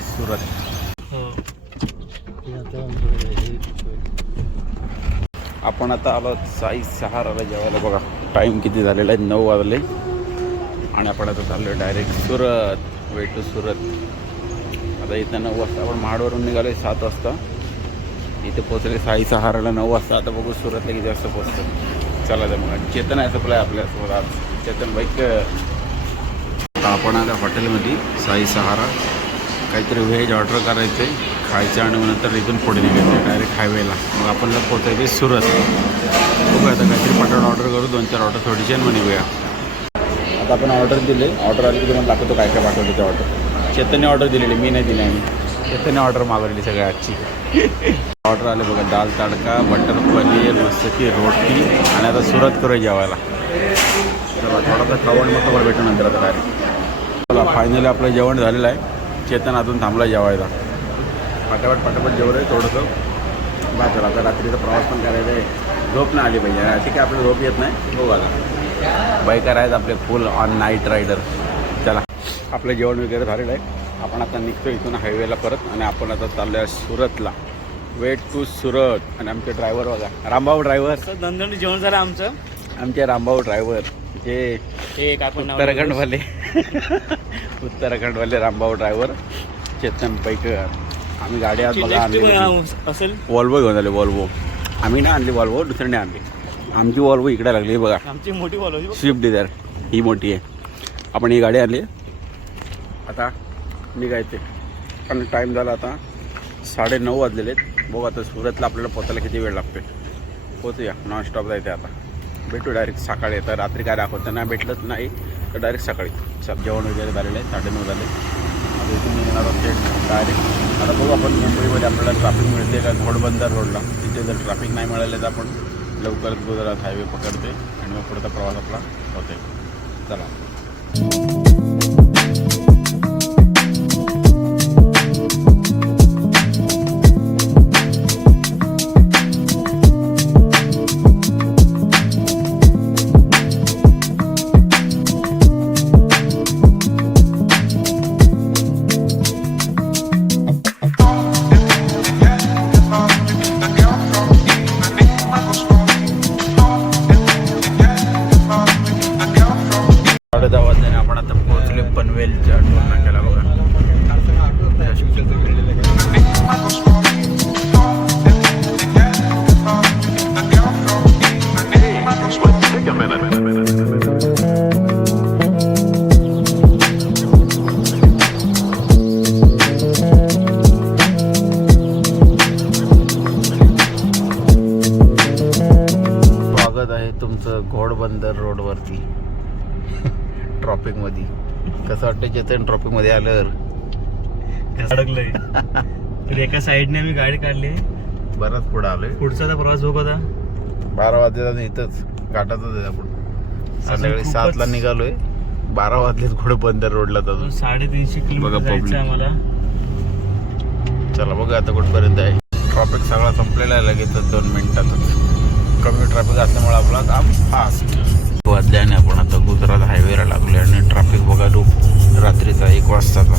ते सुरत. आपण आता आलो साई सहाराला जेवायला. बघा टाईम किती झालेला आहे, 9 वाजले आणि आपण आता चाललो direct Surat. Way to Surat. आता इथं 9 वाजता आपण महाडवरून निघालो 7 वाजता. इथे पोचले साई सहाराला 9 वाजता. आता बघू सुरतला किती वाजता पोचतं. चला तर मग. चेतन आहे सप्लाय आपल्यासोबत आज. चेतन बाईक. आपण आता हॉटेलमध्ये साई सहारा काहीतरी व्हेज ऑर्डर करायचं आहे खायचं आणि नंतर इथून पुढे निघायचं आहे डायरेक्ट हायवेला. मग आपल्याला पोचायचं आहे सुरत. बघूया आता काहीतरी पटाट ऑर्डर करू, 2-4 ऑर्डर थोडीशी आणि मग निघूया. आता आपण ऑर्डर दिले. ऑर्डर आली की तुम्हाला दाखवतो काय काय पाठवली ते ऑर्डर. चेतनने ऑर्डर दिलेली, मी नाही दिली. आणि चेतनने ऑर्डर मागवलेली सगळ्या आजची. ऑर्डर आले बघा, दाल तडका, बटर पनीर, मस्तकी रोटी आणि आता सुरत करूया जेवायला. चला थोडासा खावण मग तुम्हाला भेटू नंतर आता डायरेक्ट. चला फायनली आपलं जेवण झालेलं आहे. चेतन अजून थांबला जेवायला. पटापट जेवण आहे थोडंसं. चला आता रात्रीचा प्रवास पण करायचा आहे. झोप नाही आली पाहिजे. अशी काय आपल्याला झोप येत नाही. बघू आता बाईकर आहेत आपले फुल ऑन नाईट रायडर. चला आपलं जेवण वगैरे झालेलं आहे. आपण आता निघतो इथून हायवेला परत आणि आपण आता चाललो आहे सुरतला. वे टू सुरत. आणि आमचे ड्रायव्हर बघा, रामभाऊ ड्रायव्हर. दणदणीत जेवण झालं आमचं. आमचे रामभाऊ ड्रायव्हर जे उत्तराखंडवाले उत्तराखंडवाले रामभाऊ ड्रायव्हर चेतन पैकर. आम्ही गाडी आज बघा आणली असेल वॉल्वो घेऊन आले. वॉल्वो आम्ही ना आणली, वॉल्वो दुसऱ्याने आणली. आमची वॉल्वो इकडे लागली बघा. आमची मोठी वॉल्वो स्विफ्ट डिझायर ही मोठी आहे. आपण ही गाडी आणली. आता निघायचे पण टाईम झाला आता 9:30 वाजलेले आहेत. बघू आता सुरतला आपल्याला पोचायला किती वेळ लागते. पोचूया. नॉनस्टॉप जायचं आता. भेटू डायरेक्ट सकाळी. आता रात्री काय दाखवतं नाही भेटलंच नाही तर डायरेक्ट सकाळी. सब जेवण वगैरे झालेलं आहे. 9:30 झाले. आता इथून निघणार आहोत डायरेक्ट. आता बघू आपण मुंबईमध्ये आपल्याला ट्रॅफिक मिळते का घोडबंदर रोडला. तिथे जर ट्रॅफिक नाही मिळालं तर आपण लवकरच गुजरात हायवे पकडते आणि मग पुढचा प्रवास आपला होते. चला आपण आता पोहोचले पनवेलच्या टोल नाक्याला बघा. स्वागत आहे तुमचं घोडबंदर रोडवरती. ट्रॉफिक मध्ये कसं वाटतं चेतन ट्रॉफिक मध्ये आल्यावर? अडकलंय तर एका साईडने आम्ही गाडी काढली. बराच पुढे आलोय. पुढचा प्रवास बघ होता. 12 वाजले इथंच घाटातच आहे. आपण संध्याकाळी 7ला निघालोय. 12 वाजलेच घोडबंदर रोडला जातो. 350 किलोमीटर जायचं आम्हाला. चला बघा आता कुठपर्यंत आहे. ट्रॉफिक सगळा संपलेला आहे लगेच 2 मिनिटातच. कमी ट्रॅफिक असल्यामुळे आपला काम फास्ट वाजल्याने आपण आता गुजरात हायवेला लागलो. आणि ट्रॅफिक बघा रात्रीचा 1 वाजताचा.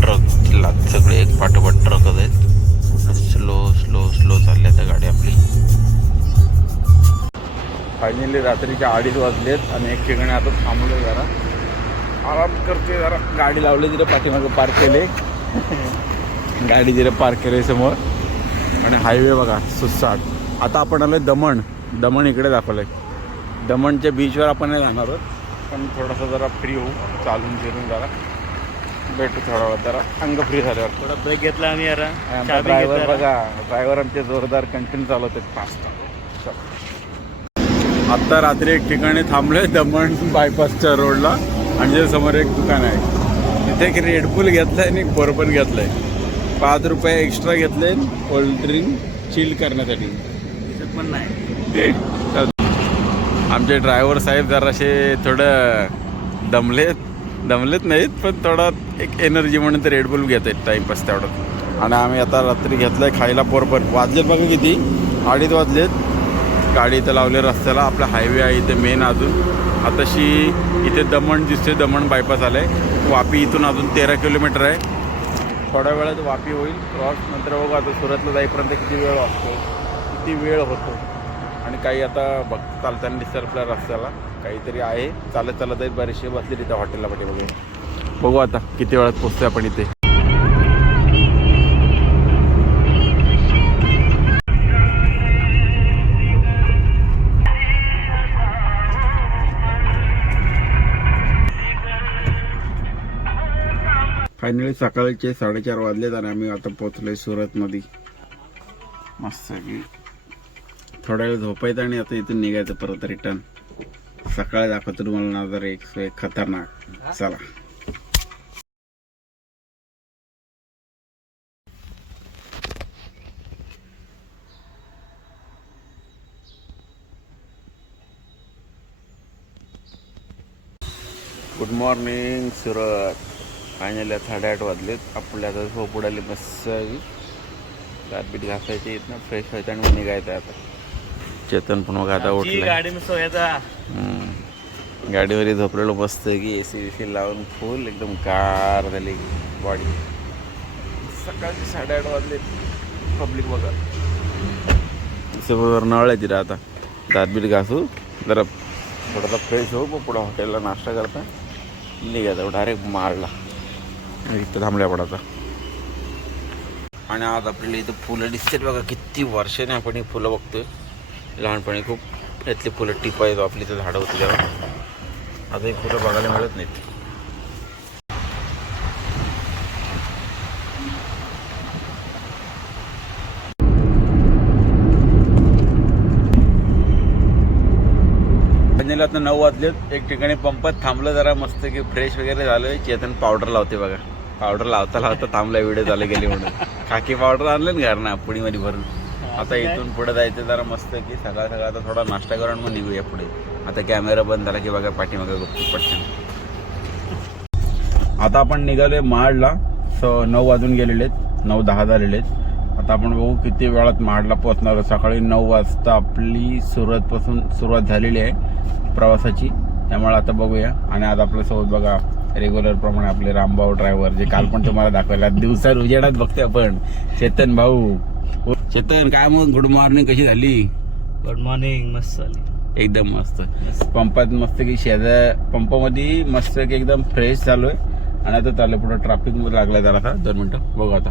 ट्रक सगळे एक पाठोपाठ ट्रकच आहेत. स्लो चालल्या त्या गाडी आपली. फायनली रात्रीच्या 2:30 वाजलेत आणि एक ठिकाणी आता थांबलो. जरा आराम करते. जरा गाडी लावली तिथे पाठीमागे पार्क केले. गाडी तिथे पार्क केले समोर. आणि हायवे बघा सुसाट. आता आपण आलोय दमण इकडे दाखवलंय. दमणच्या बीचवर आपण नाही जाणार आहोत पण थोडासा जरा फ्री होऊ. चालून फिरून जरा भेटू थोडा वेळ. जरा अंग फ्री झाल्यावर थोडा ब्रेक घेतला आम्ही. ड्रायव्हर बघा, ड्रायव्हर आमचे जोरदार कंटिन्यू चालवतात फास्ट. आत्ता रात्री एक ठिकाणी थांबलोय दमण बायपासच्या रोडला. आणि समोर एक दुकान आहे. तिथे एक रेडबुल घेतलंय आणि एक बर्बन घेतलंय. 5 रुपये एक्स्ट्रा घेतले कोल्ड ड्रिंक चिल करण्यासाठी. दिसत पण नाही. आमचे ड्रायव्हर साहेब जरासे थोडं दमलेत नाहीत पण थोडं एक एनर्जी म्हणून ते रेडबुल घेत आहेत टाईमपास तेवढं. आणि आम्ही आता रात्री घेतलं आहे खायला पोरपण. वाजलेत बघा किती, 2:30 वाजलेत. गाडी इथं लावले रस्त्याला. आपला हायवे आहे इथे मेन. अजून आताशी इथे दमण दिसते. दमण बायपास आलं आहे. वापी इथून अजून 13 किलोमीटर आहे. थोड्या वेळात वापी होईल क्रॉस. नंतर बघू आता सुरतला जाईपर्यंत किती वेळ वाचतो, किती वेळ होतो. आणि काही आता चालताना दिसतं आपल्या रस्त्याला काहीतरी आहे. चालत चालत आहेत बरेचसे बसले तिथं हॉटेलला पाठी वगैरे. बघू आता किती वेळात पोचतोय आपण इथे. फायनली सकाळचे 4:30 वाजलेत आणि आम्ही आता पोचलोय सुरतमध्ये. मस्त की थोड्या वेळ झोपायचं आणि आता इथून निघायचं परत रिटर्न. सकाळी दाखवतो तुम्हाला नजर एक खतरनाक. चला. Good morning Surat. फायनली 8:30 वाजलेत. आपल्या आता झोप उडाली मस्त. गारपीट घासायची इथनं फ्रेश व्हायचं आणि निघायचं आता. चेतन पण मग आता उठलं. गाडी में सोयाचा गाडीवर झोपलेलो मस्त की AC बीसी लावून फुल एकदम कार झाली बॉडी. सकाळचे 8:30 वाजले. पब्लिक बघा समोर नळ आहे तिथं. आता दातबीट घासू जरा थोडासा फ्रेश होऊ मग पुढं हॉटेलला नाश्ता करता निघायचा डायरेक्ट मारला. इथं थांबल्या पडायचा. आणि आज आपल्याला इथं फुलं दिसतात बघा. किती वर्षाने आपण ही फुलं बघतोय. लहानपणी खूप यातली फुलं टिपायचो. आपली इथं झाडं होती तेव्हा. आता ही फुलं बघायला मिळत नाहीत. आता 9 वाजलेत. एक ठिकाणी पंपात थांबलं जरा मस्त की फ्रेश वगैरे झालं. चेतन पावडर लावते बघा. पावडर लावता लावता थांबला. व्हिडिओ झाले गेले म्हणून खाकी पावडर आणलं ना घरना पुडीमध्ये भरून. आता इथून पुढे जायचं जरा मस्त की सकाळ आता थोडा नाश्ता करून मग निघूया पुढे. आता कॅमेरा बंद झाला की बघा पाठीमागे गुपचूप पटकन. आता आपण निघालोय महाडला. 9 वाजून गेलेले आहेत. 9:10 झालेले आहेत. आता आपण बघू किती वेळात महाडला पोहोचणार. सकाळी 9 वाजता आपली सुरतपासून सुरुवात झालेली आहे प्रवासाची. त्यामुळे आता बघूया. आणि आज आपल्यासोबत बघा रेग्युलर प्रमाणे आपले रामभाऊ ड्रायव्हर जे काल पण तुम्हाला दाखवला दिवसा उजेडात बघते आपण. चेतन भाऊ. चेतन काय मग गुड मॉर्निंग कशी झाली? Good morning. मस्त झाली एकदम मस्त. पंपात मस्त की पंपामध्ये मस्त की एकदम फ्रेश झालोय. आणि आता चाललं पुढं ट्रॅफिक मध्ये लागलाय जरा. आता 2 मिनिटं बघू. आता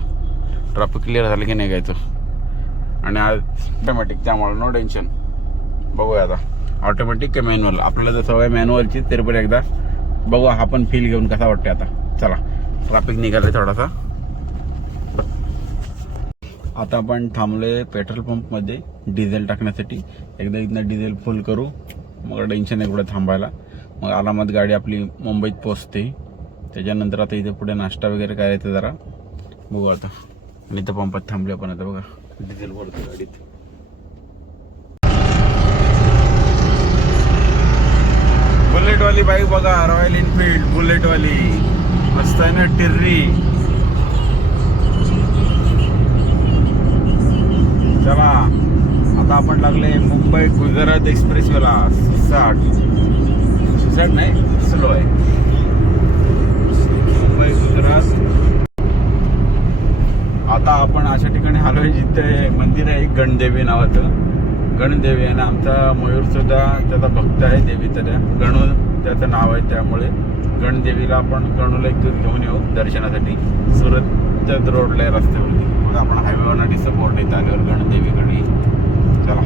ट्रॅफिक क्लिअर झालं की निघायचं. आणि आज ऑटोमॅटिक त्यामुळे नो टेन्शन. बघूया आता ऑटोमॅटिक की मॅन्युअल. आपल्याला जर सवय मॅन्युअलची तरी पण एकदा बघू हा पण फील घेऊन कसा वाटते. आता चला ट्रॅफिक निघालाय थोडासा. आता आपण थांबलोय पेट्रोल पंपमध्ये डिझेल टाकण्यासाठी. एकदा इथनं डिझेल फुल करू मग टेन्शन नाही कुठे थांबायला. मग आरामात गाडी आपली मुंबईत पोचते. त्याच्यानंतर आता इथे पुढे नाश्ता वगैरे करायचं जरा बघू आता. आणि इथं पंपात थांबले आपण. आता बघा डिझेल भरतो गाडीत. बुलेटवाली बाईक बघा. रॉयल एनफिल्ड बुलेटवाली मस्त आहे ना. टिर्री. चला आता आपण लागले मुंबई गुजरात एक्सप्रेसवेला. सुसाट नाही स्लो आहे. मुंबई गुजरात. आता आपण अशा ठिकाणी आलोय जिथे मंदिर आहे गणदेवी नावाचं. गणदेवी आहे ना. आमचा मयूर सुद्धा त्याचा भक्त आहे देवीचा. त्या गणू त्याचं नाव आहे. त्यामुळे गणदेवीला आपण गणूला एक दिवस घेऊन येऊ दर्शनासाठी. सुरतच्या रोडला रस्त्यावरती. मग आपण हायवेवरना डिसपोर्ट येत आल्यावर गणदेवीकडे. चला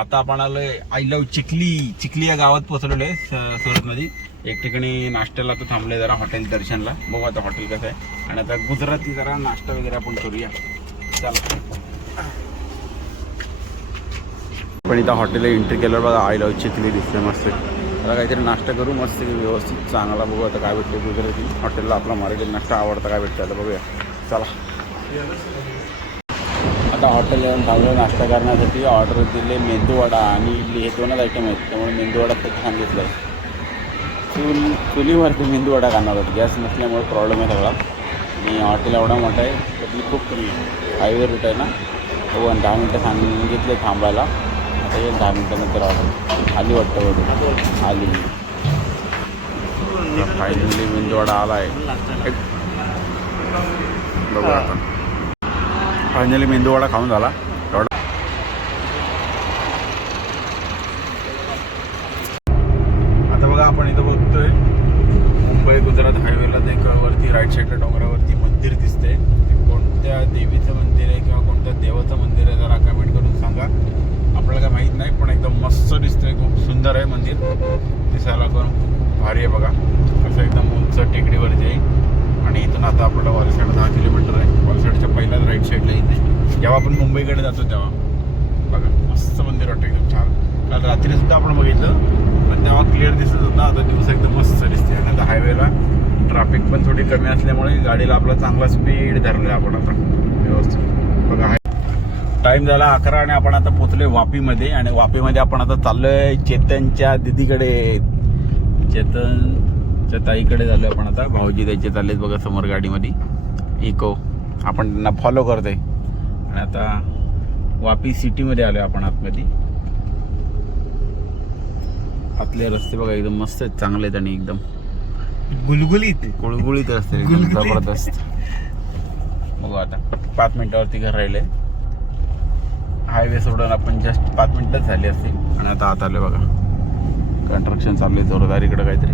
आता आपण आलोय आय लव्ह चिखली या गावात पोहोचलेलो आहे सुरतमध्ये. एक ठिकाणी नाश्त्याला तर थांबले जरा हॉटेल दर्शनला. बघू आता हॉटेल कसं आहे. आणि आता गुजराती जरा नाश्ता वगैरे आपण करूया. चला पण इथं हॉटेलला एंट्री केल्यावर बघा आय लव्ह चिखली दिसते मस्त. आता काहीतरी नाश्ता करू मस्त व्यवस्थित चांगला. बघू आता काय भेटते गुजराती हॉटेलला. आपला मराठी नाश्ता आवडता काय भेटतं आता बघूया. चला आता हॉटेल येऊन थांबलो नाश्ता करण्यासाठी. ऑर्डर दिले मेंदूवडा आणि इडली. हे 2च आयटम आहेत. त्यामुळे मेंदूवडा खूप सांगितलं आहे. चुलीवरती मेंदूवडा खाणार होता. गॅस नसल्यामुळे प्रॉब्लेम आहे सगळा. आणि हॉटेल एवढा मोठा आहे. त्यातली खूप कमी आहे. हायवे रूट आहे ना. हो. आणि 10 मिनटं सांगितले थांबायला. आता येईल 10 मिनटानंतर ऑर्डर आली वाटतं वगैरे आली. फायनली मेंदूवडा आला आहे. बघू आता. फायनली मेंदूवडा खाऊन झाला. एवढा आता बघा आपण इथं बघतोय मुंबई गुजरात हायवेला ते वरती राईट साईडला डोंगरावरती मंदिर दिसते. कोणत्या देवीचं मंदिर आहे किंवा कोणत्या देवाचं मंदिर आहे जरा कमेंट करून सांगा. आपल्याला काय माहीत नाही पण एकदम मस्त दिसतंय. खूप सुंदर आहे मंदिर दिसायला पण भारी आहे बघा. असं एकदम उंच टेकडीवरती आहे आणि इथून आता आपल्याला वॉलसाईड 10 किलोमीटर आहे. वॉलसाईडच्या पहिल्याच राईट साईडला इथे जेव्हा आपण मुंबईकडे जातो तेव्हा बघा मस्त मंदिर वाटतं एकदम छान. काल रात्रीसुद्धा आपण बघितलं पण तेव्हा क्लिअर दिसत होता. आता दिवस एकदम मस्त दिसते आणि आता हायवेला ट्रॅफिक पण थोडी कमी असल्यामुळे गाडीला आपला चांगला स्पीड धरला आहे आपण आता व्यवस्थित बघा. टाईम झाला 11 आणि आपण आता पोचलोय वापीमध्ये आणि वापीमध्ये आपण आता चाललोय चेतनच्या दिदीकडे. चेतनच्या ताईकडे झालोय आपण आता. भाऊजी त्याचे चाललेत बघा समोर गाडीमध्ये इको. आपण त्यांना फॉलो करतोय आणि आता वापी सिटीमध्ये आलोय आपण आतमध्ये. आतले रस्ते बघा एकदम मस्त आहेत चांगले आहेत आणि एकदम गुलगुलीत गुळगुळीत रस्ते एकदम जबरदस्त. बघू आता 5 मिनिटावरती घर राहिले. हायवे सोडून आपण जस्ट 5 मिनिटच झाली असतील आणि आता आत आले बघा. कन्स्ट्रक्शन चालू आहे जोरदार. इकडे काहीतरी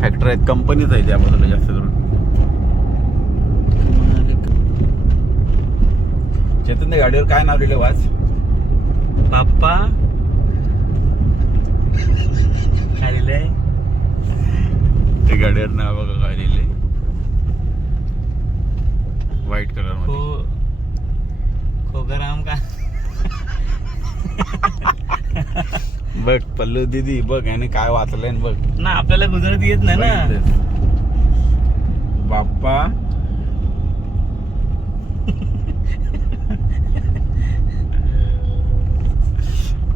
फॅक्टरी आहेत कंपनीच आहे त्या बाजूला जास्त करून. चेतन गाडीवर काय नाव लिहिलं वाच. बाप्पा काय लिहिलंय ते गाडीवर नाव बघा काय लिहिले व्हाईट कलर मध्ये. खोगराम का बघ पल्लू दीदी बघ याने काय वाचलंय बघ ना. आपल्याला गुजराती येत नाही ना. बाप्पा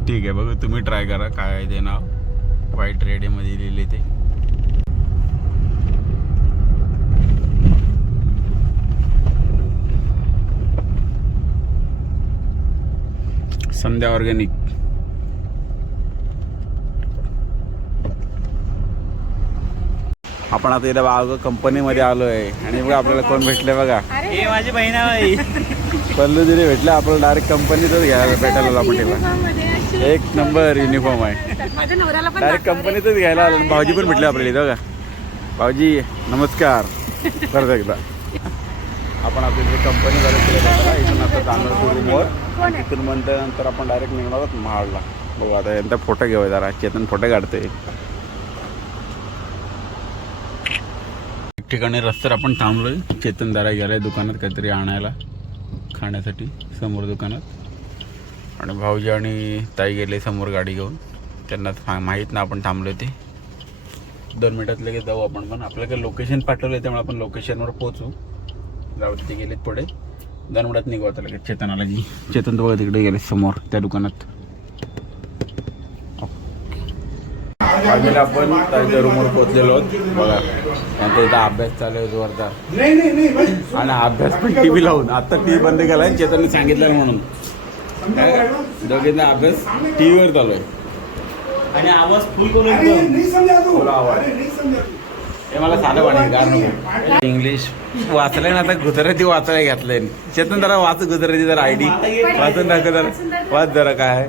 ठीक आहे बघू तुम्ही ट्राय करा काय आहे ते नाव. व्हाईट रेड मध्ये लिहिले ते. संध्या ऑर्गॅनिक. आपण आता इथे बाग कंपनीमध्ये आलोय आणि बघा आपल्याला कोण भेटले बघा. हे माझी बहीण आहे. पल्लू दिदी भेटले आपल्याला डायरेक्ट कंपनीतच घ्यायला भेटायला आपण तेव्हा. एक नंबर युनिफॉर्म आहे. डायरेक्ट कंपनीतच घ्यायला आलो. भाऊजी पण भेटले आपल्याला इथं बघा. भाऊजी नमस्कार परत एकदा. आपण आपली इथे कंपनी झाली इथून आता जाणार रूमवर. तिथून नंतर आपण डायरेक्ट निघणार आहोत महाडला. बघू आता यांचा फोटो घेऊया जरा. चेतन फोटो काढतोय. एक ठिकाणी रस्त्यावर आपण थांबलोय. चेतन जरा गेलाय दुकानात काहीतरी आणायला खाण्यासाठी समोर दुकानात आणि भाऊजी आणि ताई गेले समोर गाडी घेऊन. त्यांना माहीत ना आपण थांबलोय ते. 2 मिनिटात लगेच जाऊ आपण. पण आपल्याला काही लोकेशन पाठवलं त्यामुळे आपण लोकेशनवर पोहोचू. जाऊ तिथे गेलेत पुढे 2 मिनिटात निघू आता लगेच. चेतनाला जी चेतन तो बघा तिकडे गेले समोर त्या दुकानात. फायनली आपण त्याच्या रूमवर पोहोचलेलो आहोत बघा. त्यांचा इथं अभ्यास चालू आहे जोरदार आणि अभ्यास पण टी व्ही लावून. आता टी व्ही बंद केलाय चेतनने सांगितलं म्हणून. दोघींना अभ्यास टी व्हीवर चालू आहे आणि आवाज फुल करून बोला आवाज. हे मला साधं वाटेल गार नको. इंग्लिश वाचलंय ना आता गुजराती वाचायला घातलंय. चेतन जरा वाच गुजराती जरा आयडी वाचून टाक जरा. वाच जरा काय आहे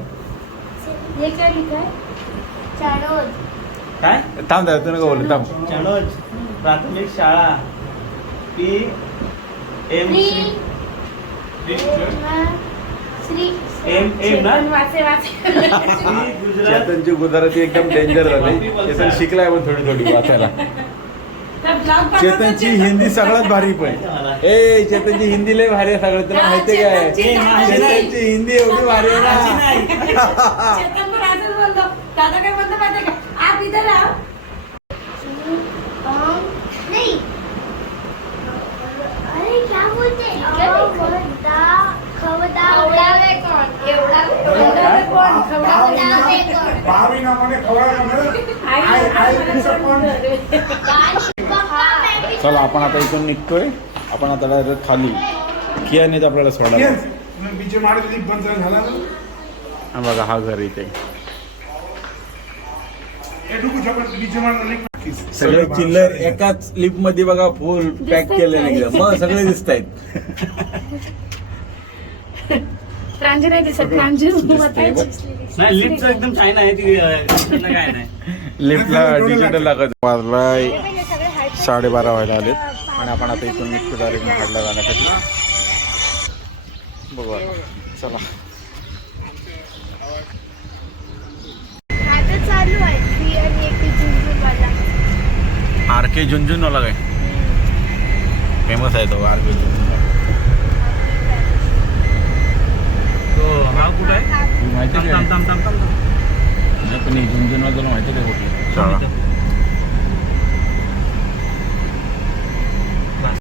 काय. थांब जरा तू नका बोलू थांब. चणोज प्राथमिक शाळा पी एम चेतनची गुजराती एकदम डेंजर झाली. चेतन शिकलाय पण थोडी थोडी वाचायला. चेतनची हिंदी सगळ्यात भारी पण. ए चेतनची हिंदी लय भारी आहे सगळं. तुला माहिती काय चेतनची हिंदी एवढी भारी आहे ना. दादा काय म्हणतो माहिती का आप इधर आओ. नहीं अरे क्या बोलते खवडावे कोण एवढा कोण खवडावे कोण भावी ना म्हणे खवडावे चला आपण आता इथून निघतोय. आपण आता डायरेक्ट खाली कियानेच आपल्याला सोडायला. बीजे मारे बंद झाला बघा हा घर इथे. ए डुकू जबर बीजे मारे सगळे चिल्लर एकाच लिफ्ट मध्ये बघा फुल पॅक दिसतात केलेलं काय? एकदम मग सगळे दिसत आहेत प्रांजल नाही दिसत प्रांजल नाही लिफ्टचं एकदम छान आहे ती त्याला काय नाही लिफ्टला डिजिटल लागत वाजलाय 12:30 व्हायला आलेत आणि आपण आता इथून निघतो डायरेक्ट महाडला जाण्यासाठी बघू आता. चला आता चालू आहे ती आणि एक झुंझुनवाला आर के झुंझुनवाला काय फेमस आहे तो आर के झुंझुनवाला तो हा कुठं आहे माहिती थांब थांब थांब थांब थांब नाही पण झुंझुनवाला तुला माहिती आहे कुठली शाळा